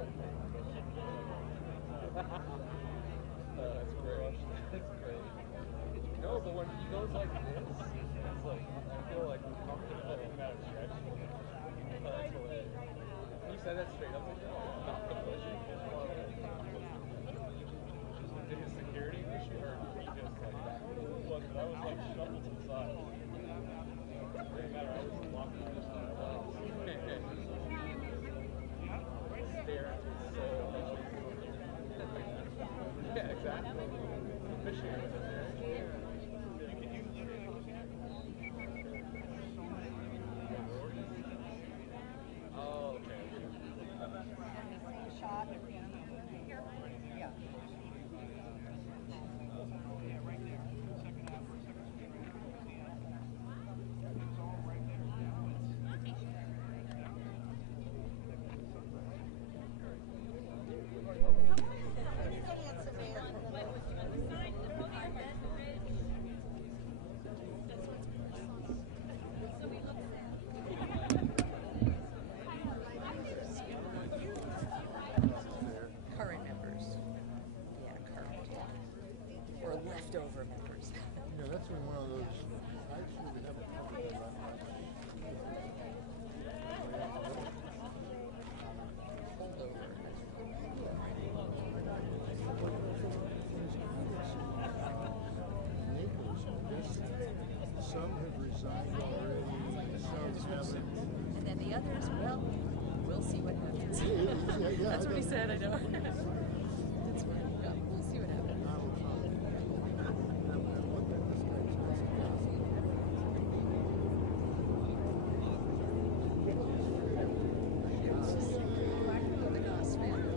That's great. That's great. No, but when he goes like this, it's like I feel like comfortable. That's hilarious. You said that straight up, like, not the pushing. Did his security issue, or he just like that? Look, that was like shuffled to the side. It didn't matter. I was walking on this side. Stare into his soul. Yeah, exactly. Fishing with it, oh, okay. Shot. Yeah. Current members. Yeah, current. Or leftover members. Yeah, that's been one of those. Actually, we haven't covered it that much. Holdover. Naples, I guess some have resigned already, some haven't. And then the others, well, we'll see what happens. Yeah, That's what he said, I know. That's right. Well, we'll see what happens. Donald Trump. And look at this The Goss family.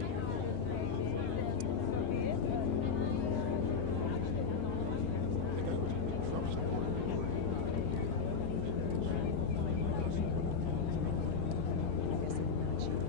The guy was a big Trump supporter. I guess I'm not sure.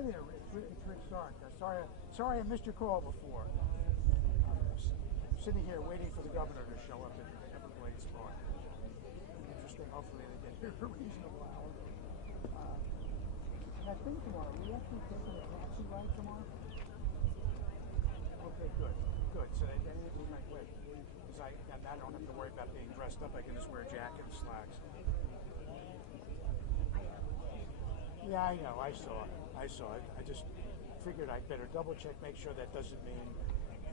Hi there, it's Rick Stark. Sorry I missed your call before. Sitting here waiting for the governor to show up at Everglades Park. Interesting. Hopefully they get here at a reasonable hour. That thing tomorrow, are we actually taking a taxi ride tomorrow? Okay, good. So then we might wait. Because I don't have to worry about being dressed up. I can just wear a jacket and slacks. Yeah, I know. I saw it. I just figured I'd better double check, make sure that doesn't mean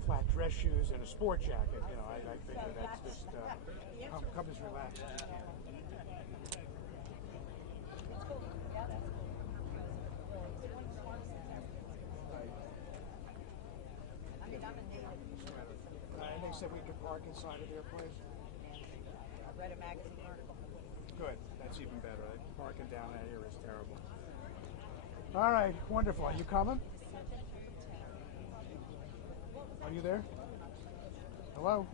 flat dress shoes and a sport jacket. You know, I figure that's just come as relaxed as you can. And they said we could park inside of their place. I read a magazine article. Good. That's even better. Parking down that here is terrible. All right. Wonderful. Are you coming? Are you there? Hello?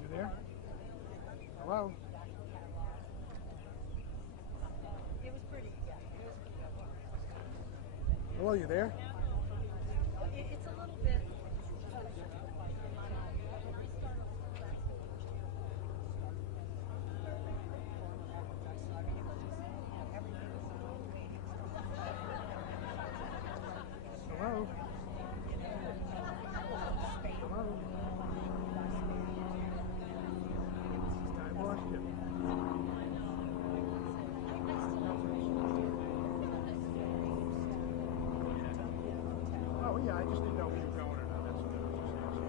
You there? Hello? It was pretty, yeah. Hello, you there? It's a little bit. Hello? Hello? I lost you. Oh, yeah, I just didn't know where you were going or not. That's what I was just asking.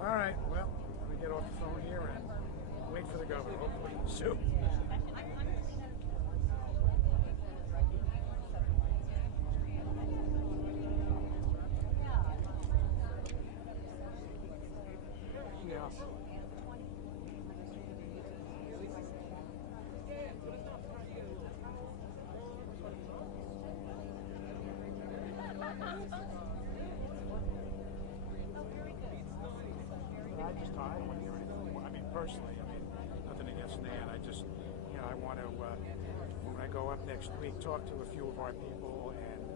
All right, well, let me get off the phone here and wait for the governor, hopefully soon. Yeah. I just I don't want to hear anything. I mean, personally, nothing against Nan. I just, I want to, when I go up next week, talk to a few of our people and,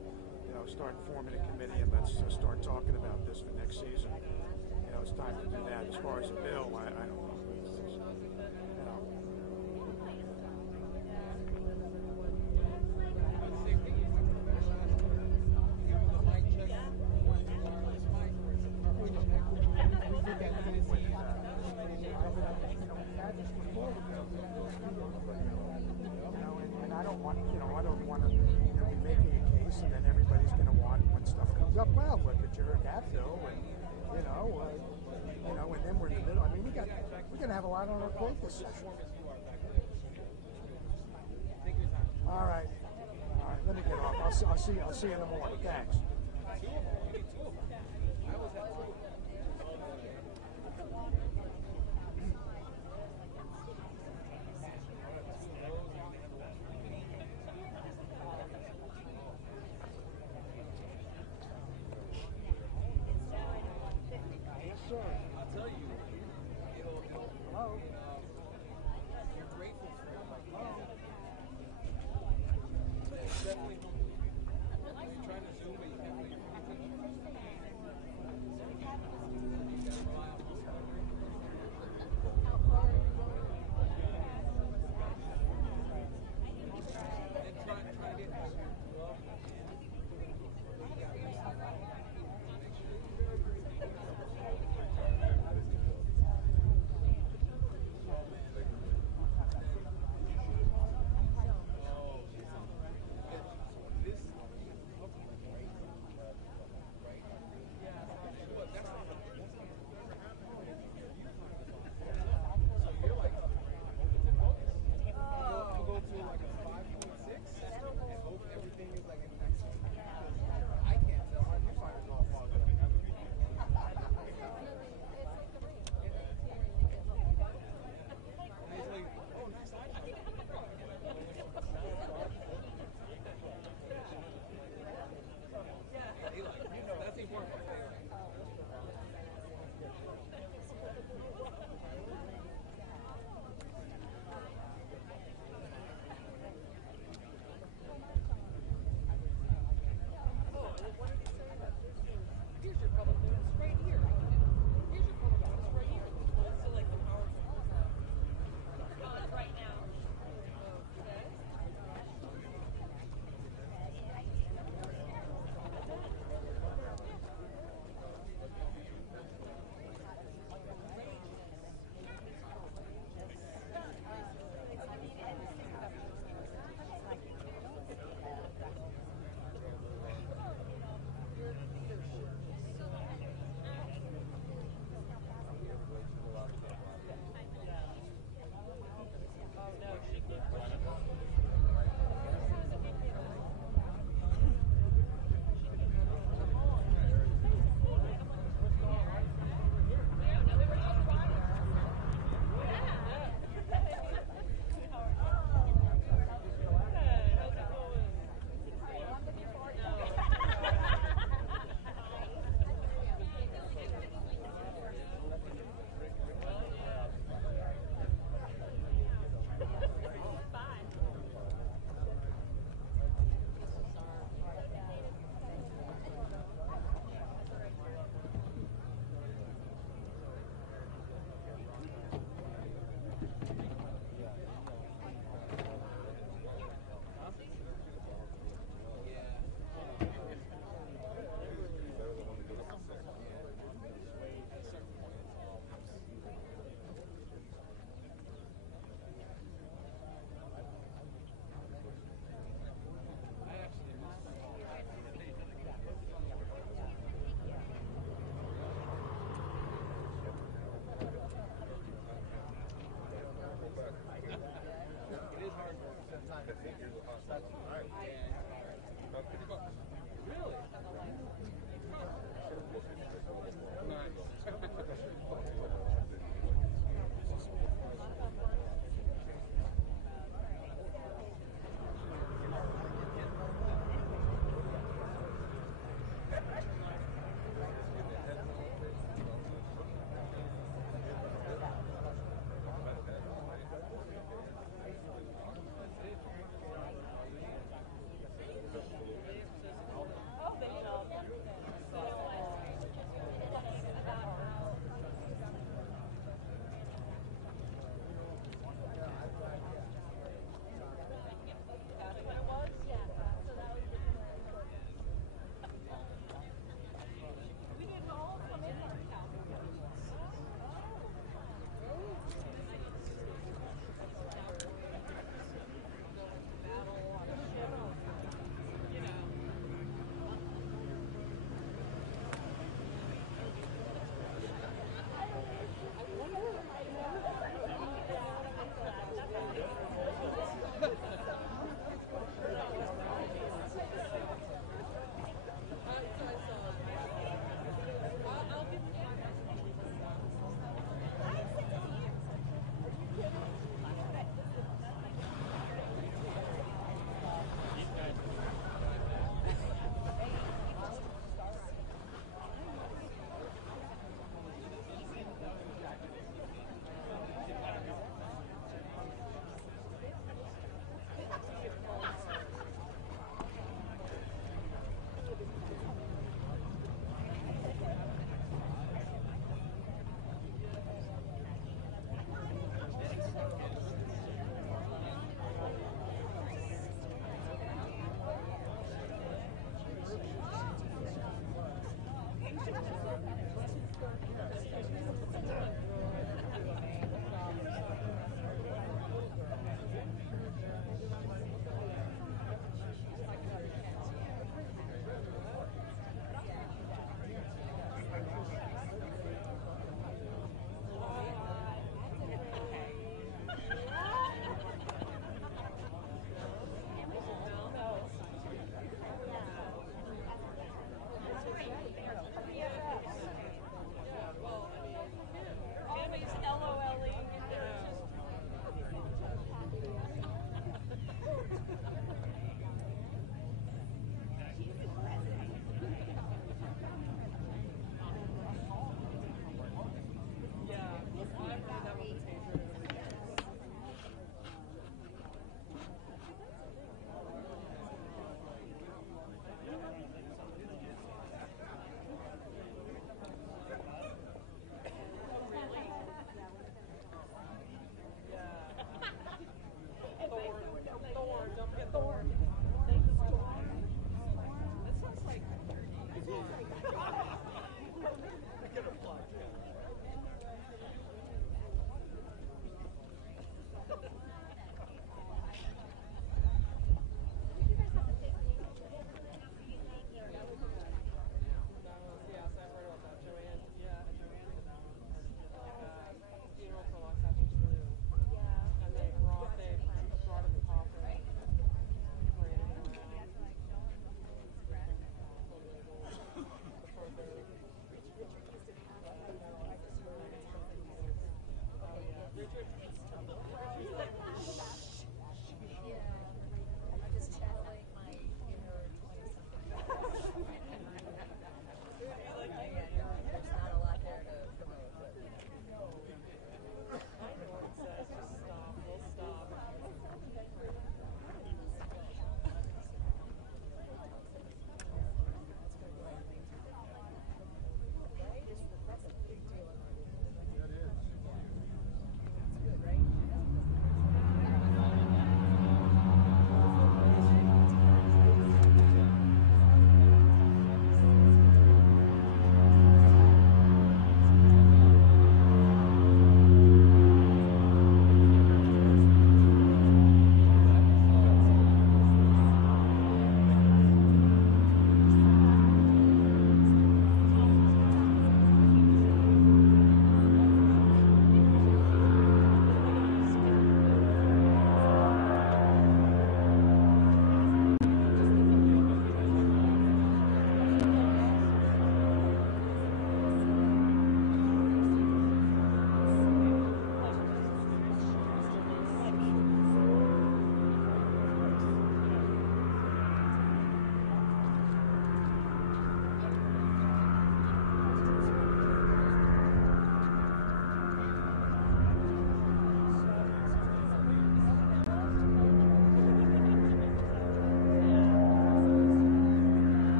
start forming a committee and let's start talking about this for next season. It's time to do that. As far as a bill, I don't know. And I don't want to, be making a case and then everybody's going to want when stuff comes up. Well, look at your that bill, and and then we're in the middle. I mean, we're going to have a lot on our plate this session. All right. Let me get off. I'll see you in the morning. Thanks. Yes, sir. I'll tell you, it'll help. Hello. You're grateful for it. It's definitely helpful. You're trying to Zoom, but you can't really.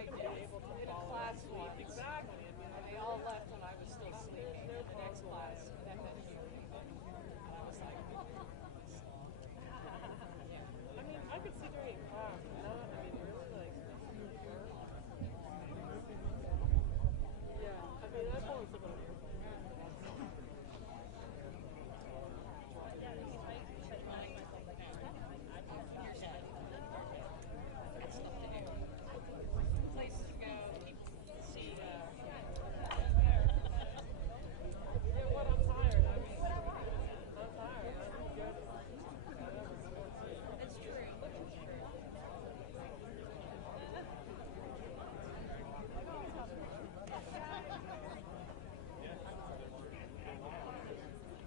I did. In a class once. Exactly. And they all left when I was still sleeping. In the next class, and then and I was like, I mean, I could sit there in class, but not, I mean, really, like, yeah, I mean, I fall asleep on here. places to go, see, Yeah, what, I'm tired. I'm tired. I'm good. it's true.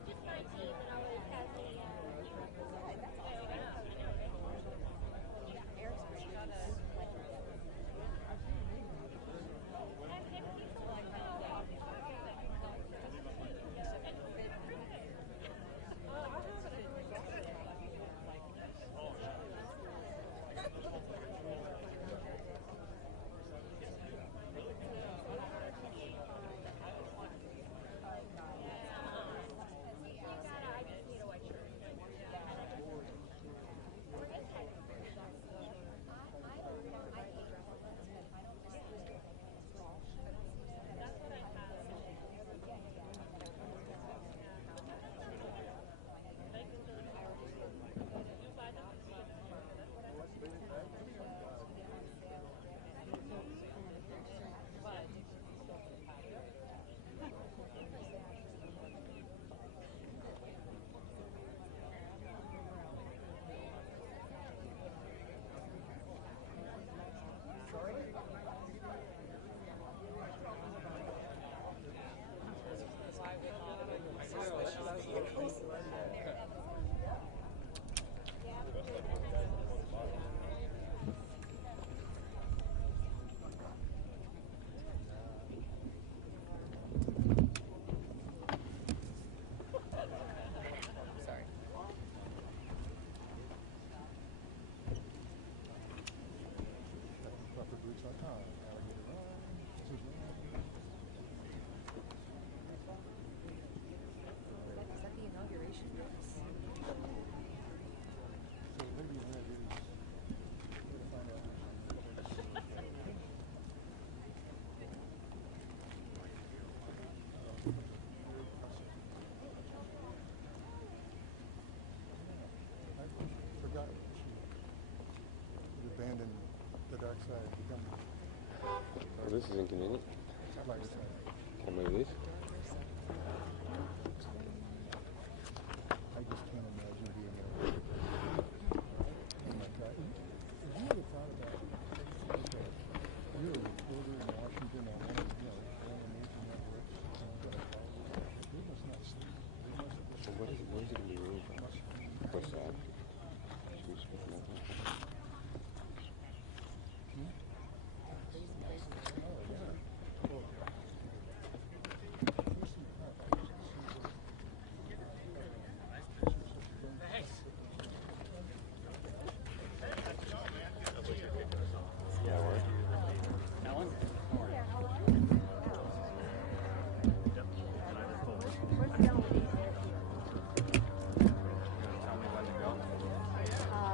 Just my team, and I would have the. I just need a white shirt. Is that the inauguration books? Forgot she abandoned the dark side. Oh, this is inconvenient. I'd like to say. Can I move these? I just can't imagine being there. Oh my God. Have you ever thought about, okay, you're a reporter in Washington on one of the major networks. They must not sleep. They must just Well, what is it going to be really from? What's that? Should we speak about that?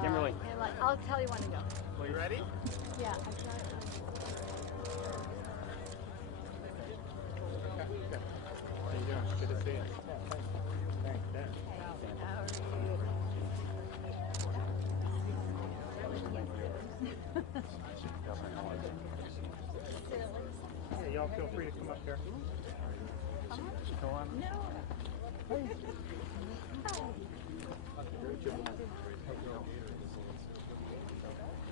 Kimberly. I'll tell you when to go. Well, you ready? Yeah. How you doing? Good to see you. Thanks, Dan. Yeah, y'all feel free to come up here. Go on.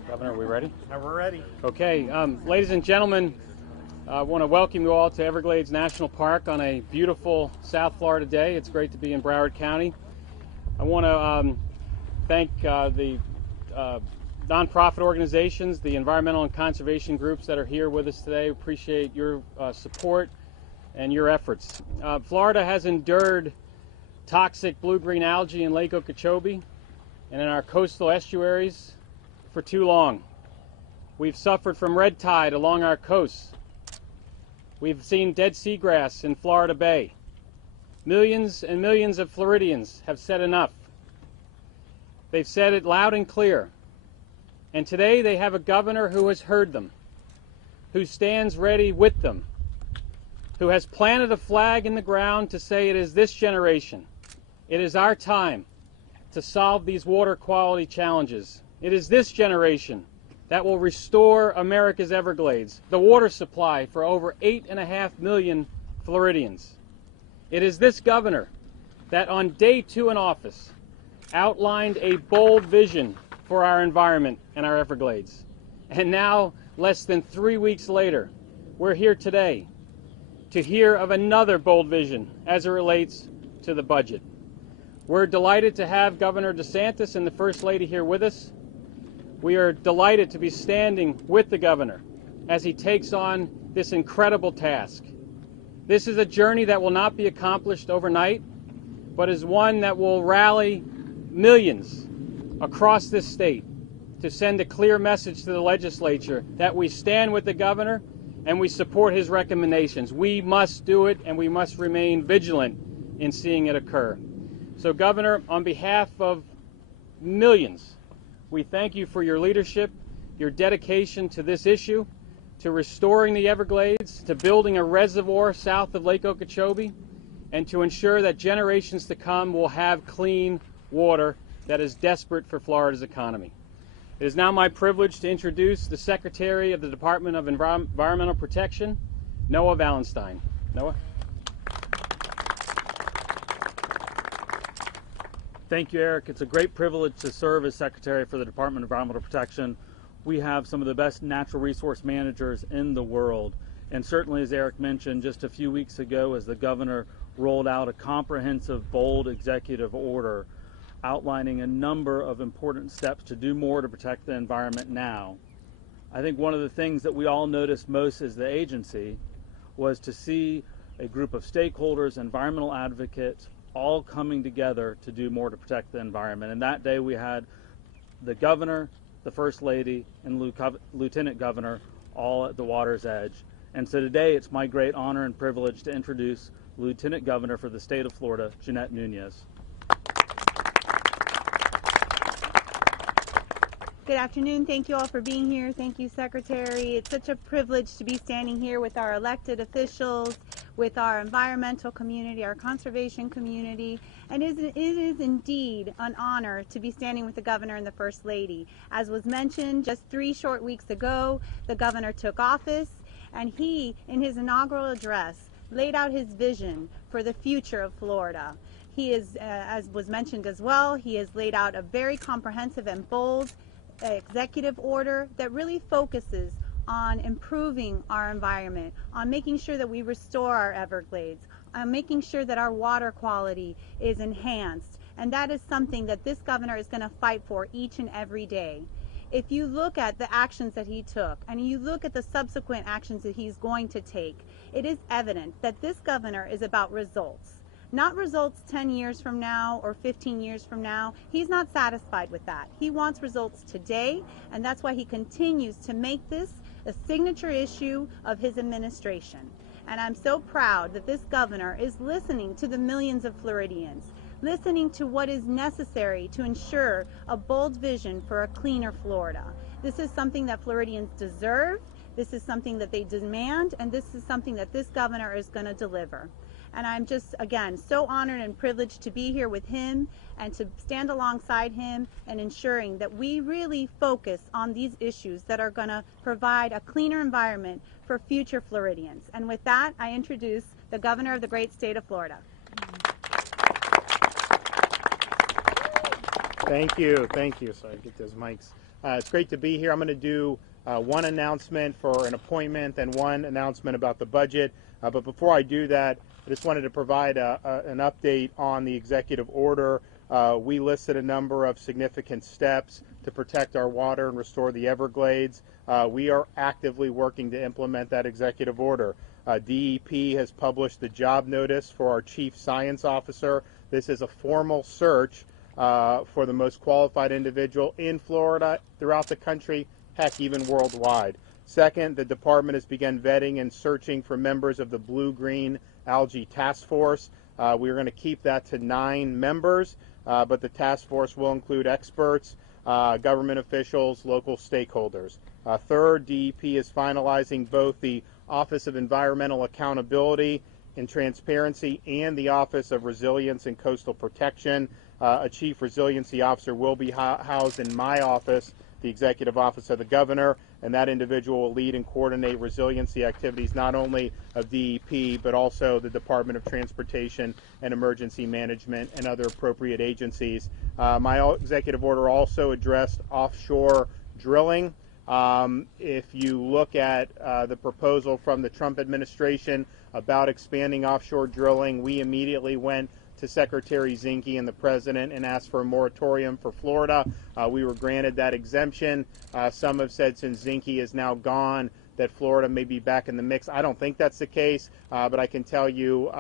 Governor, are we ready? Now we're ready. Okay, ladies and gentlemen, I want to welcome you all to Everglades National Park on a beautiful South Florida day. It's great to be in Broward County. I want to thank the nonprofit organizations, the environmental and conservation groups that are here with us today. Appreciate your support and your efforts. Florida has endured toxic blue-green algae in Lake Okeechobee and in our coastal estuaries for too long. We've suffered from red tide along our coasts. We've seen dead seagrass in Florida Bay. Millions and millions of Floridians have said enough. They've said it loud and clear. And today they have a governor who has heard them, who stands ready with them, who has planted a flag in the ground to say it is this generation, it is our time to solve these water quality challenges. It is this generation that will restore America's Everglades, the water supply for over 8.5 million Floridians. It is this governor that on day 2 in office outlined a bold vision for our environment and our Everglades. And now, less than 3 weeks later, we're here today to hear of another bold vision as it relates to the budget. We're delighted to have Governor DeSantis and the First Lady here with us. We are delighted to be standing with the governor as he takes on this incredible task. This is a journey that will not be accomplished overnight, but is one that will rally millions across this state to send a clear message to the legislature that we stand with the governor and we support his recommendations. We must do it, and we must remain vigilant in seeing it occur. So, Governor, on behalf of millions, we thank you for your leadership, your dedication to this issue, to restoring the Everglades, to building a reservoir south of Lake Okeechobee, and to ensure that generations to come will have clean water that is desperate for Florida's economy. It is now my privilege to introduce the Secretary of the Department of Environmental Protection, Noah Valenstein. Noah. Thank you, Eric. It's a great privilege to serve as Secretary for the Department of Environmental Protection. We have some of the best natural resource managers in the world. And certainly, as Eric mentioned, just a few weeks ago, as the governor rolled out a comprehensive, bold executive order outlining a number of important steps to do more to protect the environment now. I think one of the things that we all noticed most as the agency was to see a group of stakeholders, environmental advocates, all coming together to do more to protect the environment. And that day we had the governor, the First Lady, and Lieutenant Governor all at the water's edge. And so today it's my great honor and privilege to introduce Lieutenant Governor for the state of Florida, Jeanette Nunez. Good afternoon. Thank you all for being here. Thank you, Secretary. It's such a privilege to be standing here with our elected officials, with our environmental community, our conservation community, and it is indeed an honor to be standing with the governor and the First Lady. As was mentioned, just 3 short weeks ago, the governor took office, and he, in his inaugural address, laid out his vision for the future of Florida. He is, as was mentioned as well, he has laid out a very comprehensive and bold executive order that really focuses on improving our environment, on making sure that we restore our Everglades, on making sure that our water quality is enhanced. And that is something that this governor is going to fight for each and every day. If you look at the actions that he took, and you look at the subsequent actions that he's going to take, it is evident that this governor is about results. Not results 10 years from now or 15 years from now. He's not satisfied with that. He wants results today, and that's why he continues to make this a signature issue of his administration. And I'm so proud that this governor is listening to the millions of Floridians, listening to what is necessary to ensure a bold vision for a cleaner Florida. This is something that Floridians deserve, this is something that they demand, and this is something that this governor is going to deliver. And I'm just, again, so honored and privileged to be here with him and to stand alongside him and ensuring that we really focus on these issues that are going to provide a cleaner environment for future Floridians. And with that, I introduce the governor of the great state of Florida. Thank you. Thank you. Sorry, get those mics. It's great to be here. I'm going to do one announcement for an appointment and one announcement about the budget. But before I do that, I just wanted to provide an update on the executive order. We listed a number of significant steps to protect our water and restore the Everglades. We are actively working to implement that executive order. DEP has published the job notice for our Chief Science Officer. This is a formal search for the most qualified individual in Florida, throughout the country, heck, even worldwide. Second, the department has begun vetting and searching for members of the Blue-Green Algae Task Force. We're going to keep that to 9 members, but the task force will include experts, government officials, local stakeholders. Third, DEP is finalizing both the Office of Environmental Accountability and Transparency and the Office of Resilience and Coastal Protection. A Chief Resiliency Officer will be housed in my office, the Executive Office of the Governor, and that individual will lead and coordinate resiliency activities not only of DEP but also the Department of Transportation and Emergency Management and other appropriate agencies. My executive order also addressed offshore drilling. If you look at the proposal from the Trump administration about expanding offshore drilling, we immediately went to Secretary Zinke and the President and asked for a moratorium for Florida. We were granted that exemption. Some have said since Zinke is now gone that Florida may be back in the mix. I don't think that's the case, but I can tell you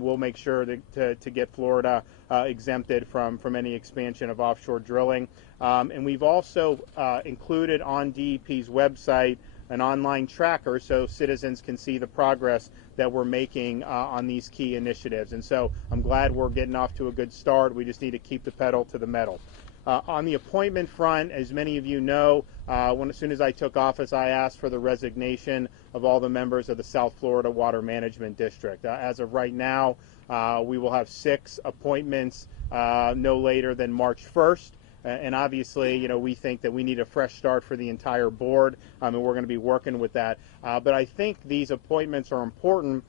we'll make sure to get Florida exempted from any expansion of offshore drilling. And we've also included on DEP's website an online tracker so citizens can see the progress that we're making on these key initiatives. And so I'm glad we're getting off to a good start. We just need to keep the pedal to the metal. On the appointment front, as many of you know, as soon as I took office, I asked for the resignation of all the members of the South Florida Water Management District. As of right now, we will have 6 appointments no later than March 1st. And obviously, you know, we think that we need a fresh start for the entire board, and we're going to be working with that. But I think these appointments are important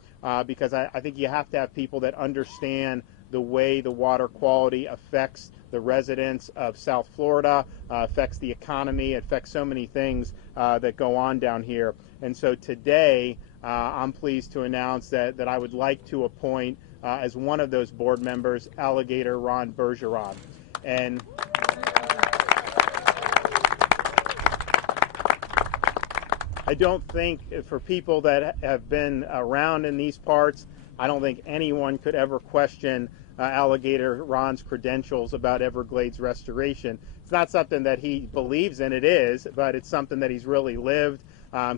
because I think you have to have people that understand the way the water quality affects the residents of South Florida, affects the economy, affects so many things that go on down here. And so today, I'm pleased to announce that I would like to appoint as one of those board members, Alligator Ron Bergeron. And I don't think, for people that have been around in these parts, I don't think anyone could ever question Alligator Ron's credentials about Everglades restoration. It's not something that he believes in, it is, but it's something that he's really lived.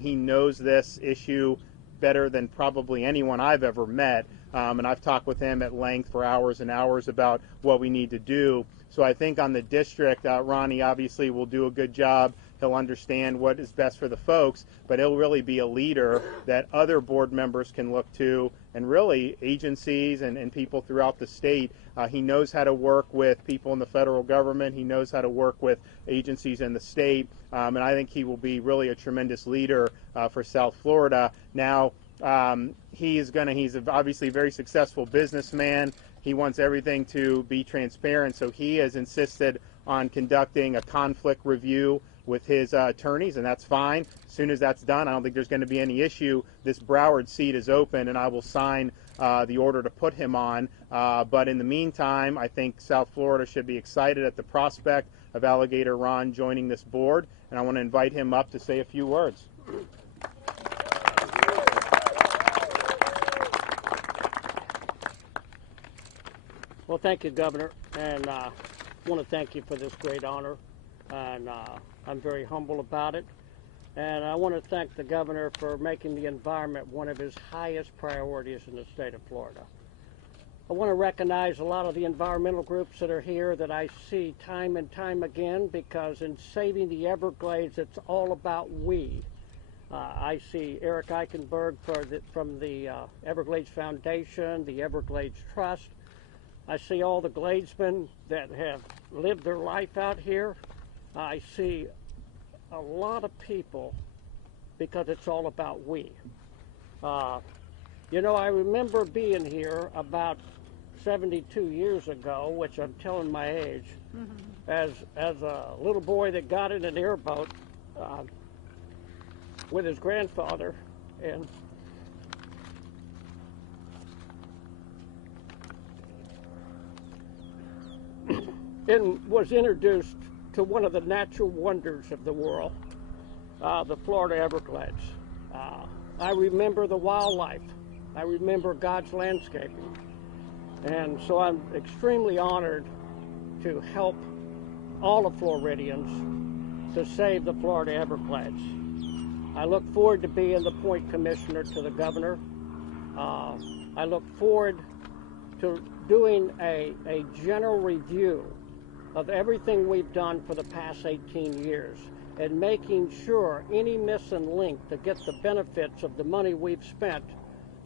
He knows this issue better than probably anyone I've ever met, and I've talked with him at length for hours and hours about what we need to do. So I think on the district, Ronnie obviously will do a good job. He'll understand what is best for the folks, but he'll really be a leader that other board members can look to, and really agencies and people throughout the state. He knows how to work with people in the federal government. He knows how to work with agencies in the state, and I think he will be really a tremendous leader for South Florida. Now, he's obviously a very successful businessman. He wants everything to be transparent, so he has insisted on conducting a conflict review with his attorneys, and that's fine. As soon as that's done, I don't think there's going to be any issue. This Broward seat is open, and I will sign the order to put him on. But in the meantime, I think South Florida should be excited at the prospect of Alligator Ron joining this board, and I want to invite him up to say a few words. Well, thank you, Governor, and I want to thank you for this great honor, and I'm very humble about it. And I want to thank the Governor for making the environment one of his highest priorities in the state of Florida. I want to recognize a lot of the environmental groups that are here that I see time and time again, because in saving the Everglades, it's all about we. I see Eric Eichenberg from the Everglades Foundation, the Everglades Trust. I see all the Gladesmen that have lived their life out here. I see a lot of people, because it's all about we. You know, I remember being here about 72 years ago, which I'm telling my age, as a little boy that got in an airboat with his grandfather, and was introduced to one of the natural wonders of the world, the Florida Everglades. I remember the wildlife. I remember God's landscaping. And so I'm extremely honored to help all of Floridians to save the Florida Everglades. I look forward to being the point commissioner to the governor. I look forward to doing a general review of everything we've done for the past 18 years and making sure any missing link to get the benefits of the money we've spent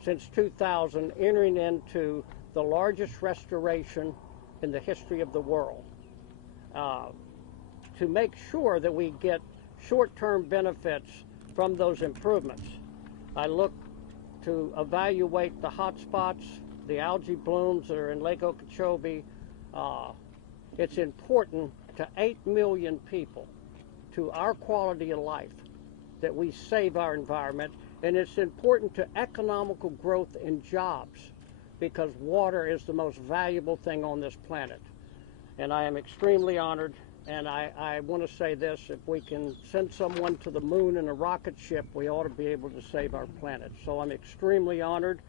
since 2000, entering into the largest restoration in the history of the world, to make sure that we get short-term benefits from those improvements. I look to evaluate the hot spots, the algae blooms that are in Lake Okeechobee. It's important to 8 million people, to our quality of life, that we save our environment, and it's important to economical growth and jobs, because water is the most valuable thing on this planet. And I am extremely honored, and I want to say this: if we can send someone to the moon in a rocket ship, we ought to be able to save our planet. So I'm extremely honored,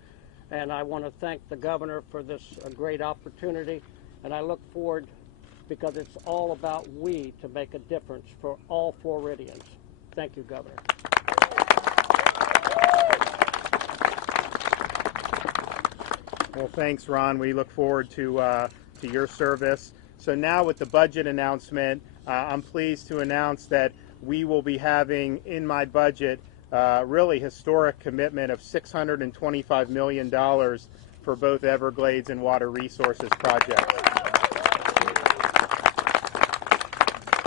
and I want to thank the governor for this great opportunity, and I look forward, because it's all about we to make a difference for all Floridians. Thank you, Governor. Well, thanks, Ron. We look forward to your service. So now with the budget announcement, I'm pleased to announce that we will be having in my budget really historic commitment of $625 million for both Everglades and water resources projects.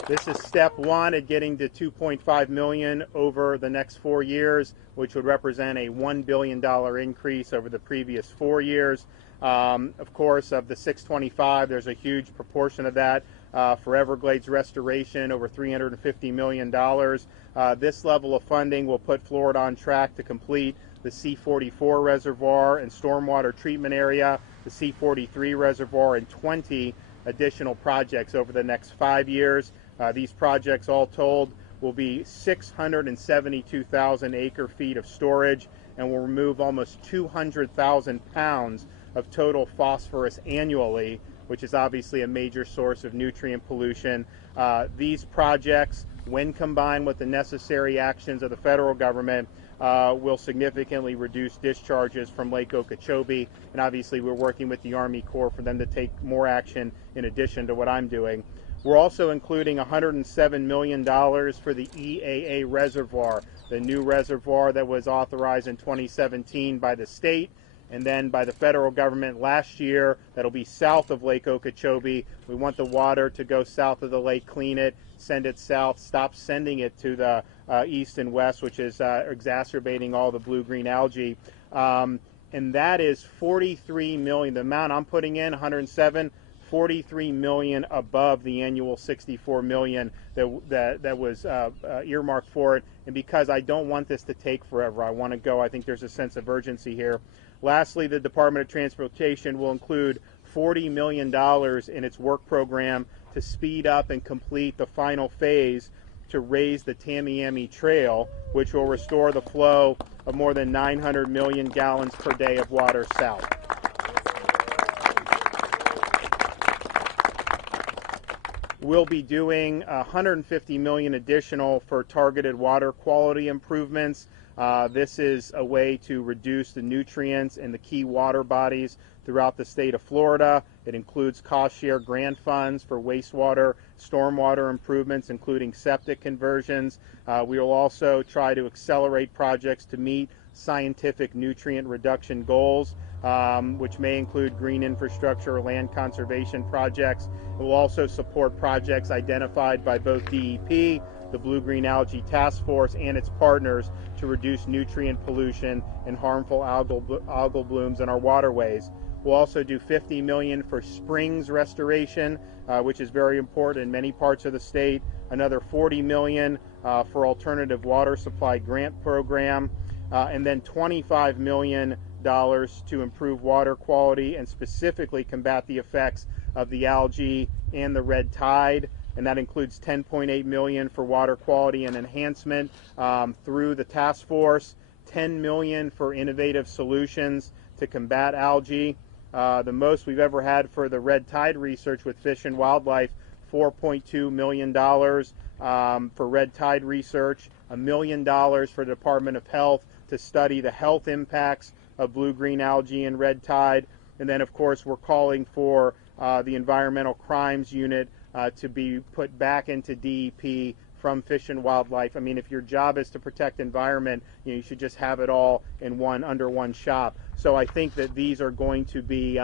This is step one at getting to $2.5 million over the next 4 years, which would represent a $1 billion increase over the previous 4 years. Of course, of the 625, there's a huge proportion of that for Everglades restoration, over $350 million. This level of funding will put Florida on track to complete the C-44 reservoir and stormwater treatment area, the C-43 reservoir, and 20 additional projects over the next 5 years. These projects, all told, will be 672,000 acre-feet of storage and will remove almost 200,000 pounds of total phosphorus annually, which is obviously a major source of nutrient pollution. These projects, when combined with the necessary actions of the federal government, will significantly reduce discharges from Lake Okeechobee, and obviously we're working with the Army Corps for them to take more action in addition to what I'm doing. We're also including $107 million for the EAA reservoir, the new reservoir that was authorized in 2017 by the state and then by the federal government last year. That'll be south of Lake Okeechobee. We want the water to go south of the lake, clean it, send it south, stop sending it to the east and west, which is exacerbating all the blue-green algae. And that is $43 million. The amount I'm putting in, 107, $43 million above the annual $64 million that was earmarked for it. And because I don't want this to take forever, I want to go. I think there's a sense of urgency here. Lastly, the Department of Transportation will include $40 million in its work program to speed up and complete the final phase to raise the Tamiami Trail, which will restore the flow of more than 900 million gallons per day of water south. We'll be doing $150 million additional for targeted water quality improvements. This is a way to reduce the nutrients in the key water bodies throughout the state of Florida. It includes cost share grant funds for wastewater, stormwater improvements, including septic conversions. We will also try to accelerate projects to meet scientific nutrient reduction goals, which may include green infrastructure or land conservation projects. It will also support projects identified by both DEP, the Blue-Green Algae Task Force, and its partners to reduce nutrient pollution and harmful algal blooms in our waterways. We'll also do $50 million for springs restoration, which is very important in many parts of the state. Another $40 million for alternative water supply grant program, and then $25 million to improve water quality and specifically combat the effects of the algae and the red tide. And that includes $10.8 million for water quality and enhancement through the task force, $10 million for innovative solutions to combat algae, the most we've ever had for the red tide research with Fish and Wildlife, $4.2 million for red tide research, $1 million for the Department of Health to study the health impacts of blue-green algae and red tide. And then, of course, we're calling for the Environmental Crimes Unit to be put back into DEP from Fish and Wildlife. I mean, if your job is to protect environment, you should just have it all in under one shop. So I think that these are going to be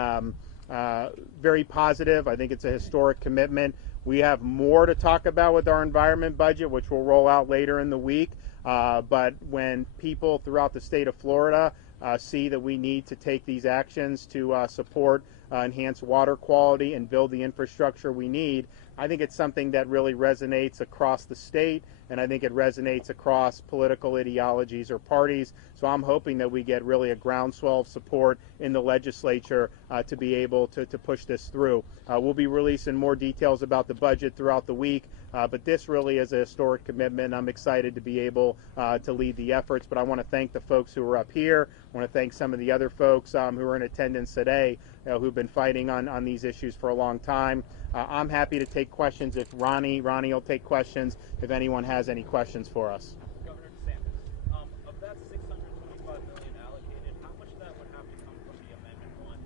very positive. I think it's a historic commitment. We have more to talk about with our environment budget, which will roll out later in the week. But when people throughout the state of Florida see that we need to take these actions to support enhance water quality and build the infrastructure we need, I think it's something that really resonates across the state, and I think it resonates across political ideologies or parties. So I'm hoping that we get really a groundswell of support in the legislature to be able to push this through. We'll be releasing more details about the budget throughout the week, but this really is a historic commitment. I'm excited to be able to lead the efforts, but I want to thank the folks who are up here. I want to thank some of the other folks who are in attendance today who've been fighting on these issues for a long time. I'm happy to take questions if Ronnie will take questions if anyone has any questions for us. Governor DeSantis, of that $625 million allocated, how much of that would have to come from the Amendment 1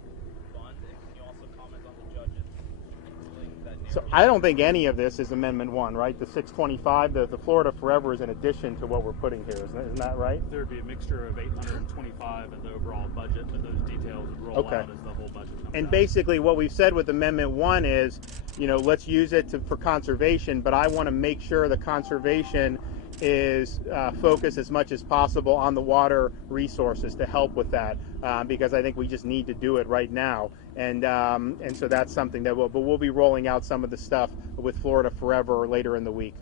fund? And can you also comment on the judge's ruling that So I don't think any of this is Amendment 1, right? The 625, the Florida Forever is in addition to what we're putting here. Isn't that right? There would be a mixture of 825 in the overall budget, but those details would roll out as the whole budget comes And out. basically what we've said with Amendment 1 is, let's use it for conservation, but I want to make sure the conservation is focused as much as possible on the water resources to help with that, because I think we just need to do it right now. And so that's something that we'll be rolling out some of the stuff with Florida Forever later in the week.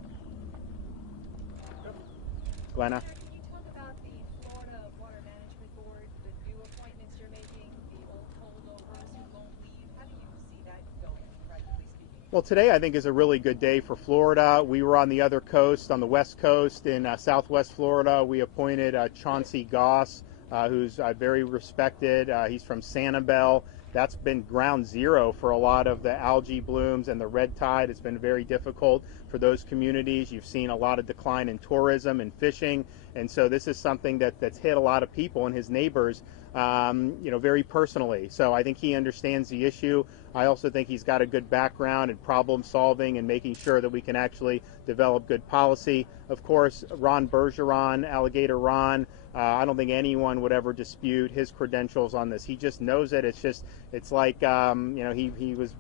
Glenna? Can you talk about the Florida Water Management Board, the new appointments you're making, the old holdovers who won't leave? How do you see that going, practically speaking? Well, today I think is a really good day for Florida. We were on the other coast, on the west coast in southwest Florida. We appointed Chauncey Goss, who's very respected. He's from Sanibel. That's been ground zero for a lot of the algae blooms and the red tide. It's been very difficult for those communities. You've seen a lot of decline in tourism and fishing, and so this is something that's hit a lot of people and his neighbors, very personally. So I think he understands the issue. I also think he's got a good background in problem solving and making sure that we can actually develop good policy. Of course, Ron Bergeron, Alligator Ron, I don't think anyone would ever dispute his credentials on this. He just knows it. It's like, he was,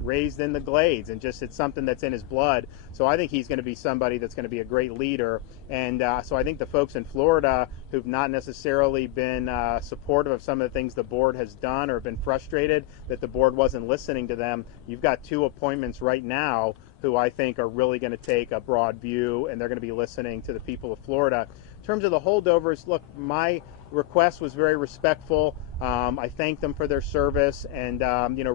raised in the Glades, and it's something that's in his blood. So I think he's going to be somebody that's going to be a great leader. And so I think the folks in Florida who've not necessarily been supportive of some of the things the board has done or have been frustrated that the board wasn't listening to them, you've got two appointments right now who I think are really going to take a broad view, and they're going to be listening to the people of Florida. In terms of the holdovers, look, my request was very respectful. I thanked them for their service and,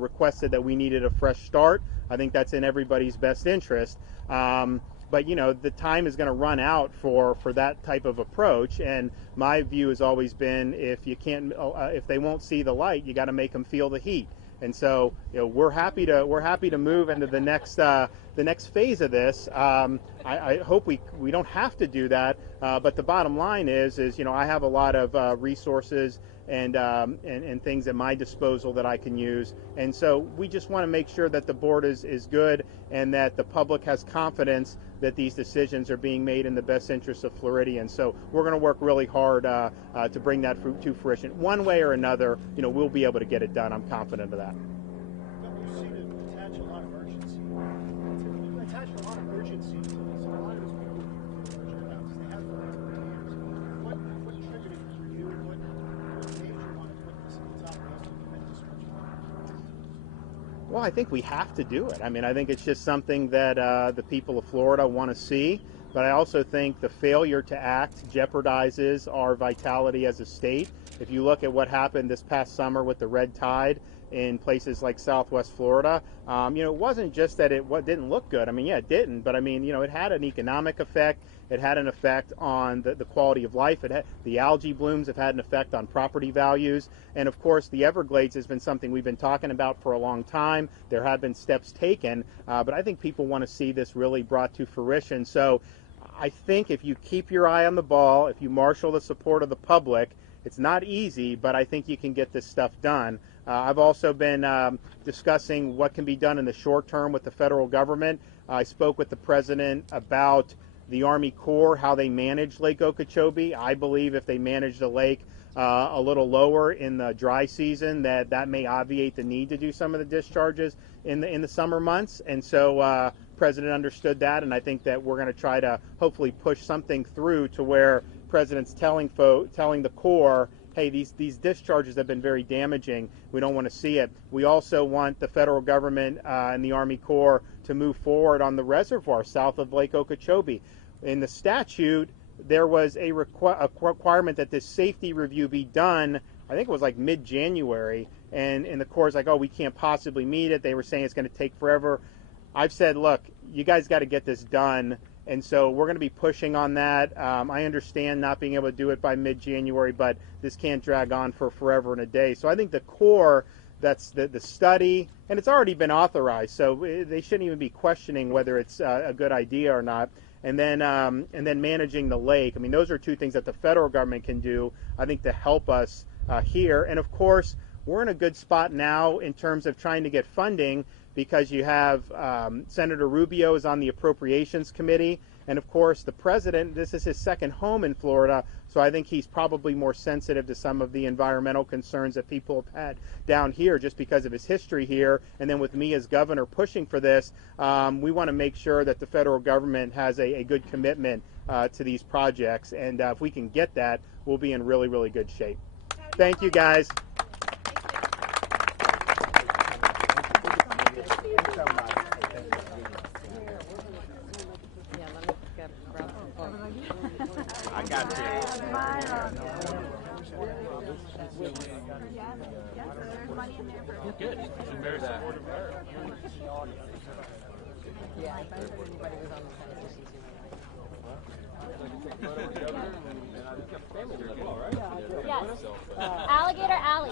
requested that we needed a fresh start. I think that's in everybody's best interest. But, the time is going to run out for that type of approach. And my view has always been if they won't see the light, you got to make them feel the heat. And so, we're happy to move into the next phase of this. I hope we don't have to do that. But the bottom line is I have a lot of resources and things at my disposal that I can use. And so we just want to make sure that the board is good and that the public has confidence that these decisions are being made in the best interest of Floridians. So we're going to work really hard to bring that to fruition. One way or another, we'll be able to get it done. I'm confident of that. You seem to attach a lot of urgency. You attach a lot of urgency to this. A lot of those people who are about this, they have for years. What triggered it for you? What made you want to put this at the top of the infrastructure? Well, I think we have to do it. I mean, I think it's just something that the people of Florida want to see. But I also think the failure to act jeopardizes our vitality as a state. If you look at what happened this past summer with the red tide, in places like Southwest Florida. It wasn't just that it didn't look good. I mean, yeah, it didn't, but I mean, it had an economic effect. It had an effect on the quality of life. The algae blooms have had an effect on property values. And of course, the Everglades has been something we've been talking about for a long time. There have been steps taken, but I think people want to see this really brought to fruition. So I think if you keep your eye on the ball, if you marshal the support of the public, it's not easy, but I think you can get this stuff done. I've also been discussing what can be done in the short term with the federal government. I spoke with the president about the Army Corps, how they manage Lake Okeechobee. I believe if they manage the lake a little lower in the dry season, that may obviate the need to do some of the discharges in the summer months. And so President understood that, and I think that we're going to try to hopefully push something through to where President's telling the Corps, hey, these discharges have been very damaging. We don't want to see it. We also want the federal government and the Army Corps to move forward on the reservoir south of Lake Okeechobee. In the statute, there was a requirement that this safety review be done, I think it was like mid-January, and the Corps like, oh, we can't possibly meet it. They were saying it's going to take forever. I've said, look, you guys got to get this done, and so we're going to be pushing on that. I understand not being able to do it by mid-January, but this can't drag on for forever and a day. So I think the Corps, that's the study, and it's already been authorized, so they shouldn't even be questioning whether it's a good idea or not. And then managing the lake. I mean, those are two things that the federal government can do, I think, to help us here. And of course, we're in a good spot now in terms of trying to get funding, because you have Senator Rubio is on the Appropriations Committee, and of course the president, this is his second home in Florida, so I think he's probably more sensitive to some of the environmental concerns that people have had down here just because of his history here. And then with me as governor pushing for this, we want to make sure that the federal government has a good commitment to these projects, and if we can get that, we'll be in really, really good shape. Thank you, guys. I got you. Good. There's that. Yeah, if anybody was on the fence, Yes. Alligator Alley.